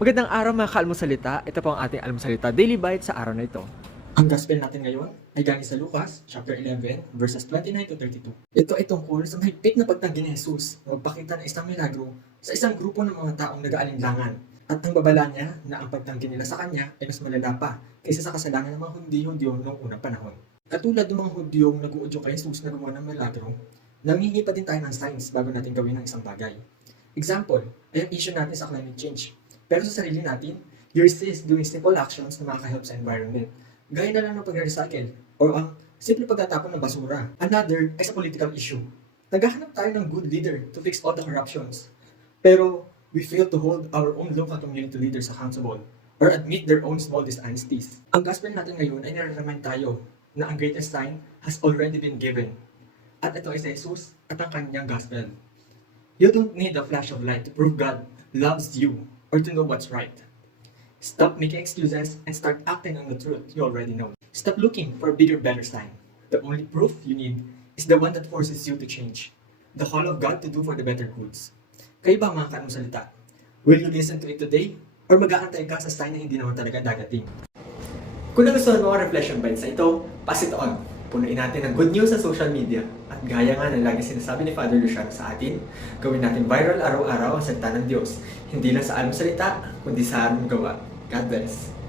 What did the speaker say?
Magandang araw mga kaalmosalita. Ito po ang ating almosalita Daily Bite sa araw na ito. Ang gospel natin ngayon ay galing sa Lucas, chapter 11, verses 29 to 32. Ito ay tungkol sa mahigpit na pagtanggi ni Jesus na magpakita ng isang milagro sa isang grupo ng mga taong nag-aalinlangan. At ang babala niya na ang pagtanggi nila sa kanya ay mas malala pa kaysa sa kasalanan ng mga Hudyo noong unang panahon. Katulad ng mga Hudyong nag-uudyo kay Jesus na gumawa ng milagro, nangingi pa din tayo ng signs bago natin gawin ang isang bagay. Example, ay ang issue natin sa climate change. Pero sa sarili natin, yours is doing simple actions na makakahelp sa environment. Gaya na lang ng pag-recycle or ang simple pagtatapon ng basura. Another ay sa political issue. Naghahanap tayo ng good leader to fix all the corruptions. Pero we fail to hold our own local community leaders accountable or admit their own small dishonesties. Ang gospel natin ngayon ay nare-remind tayo na ang greatest sign has already been given. At ito ay si Jesus at ang kanyang gospel. You don't need a flash of light to prove God loves you or to know what's right. Stop making excuses and start acting on the truth you already know. Stop looking for a bigger, better sign. The only proof you need is the one that forces you to change. The call of God to do for the better goods. Kayo ba mga kanong salita? Will you listen to it today? Or mag-aantay ka sa sign na hindi naman talaga dadating? Kung nagustuhan mo ang reflection bites na ito, pass it on. Punuin natin ng good news sa social media. At gaya nga ng lagi sinasabi ni Father Luciano sa atin, gawin natin viral araw-araw ang salita ng Diyos. Hindi lang sa anong salita, kundi sa anong gawa. God bless.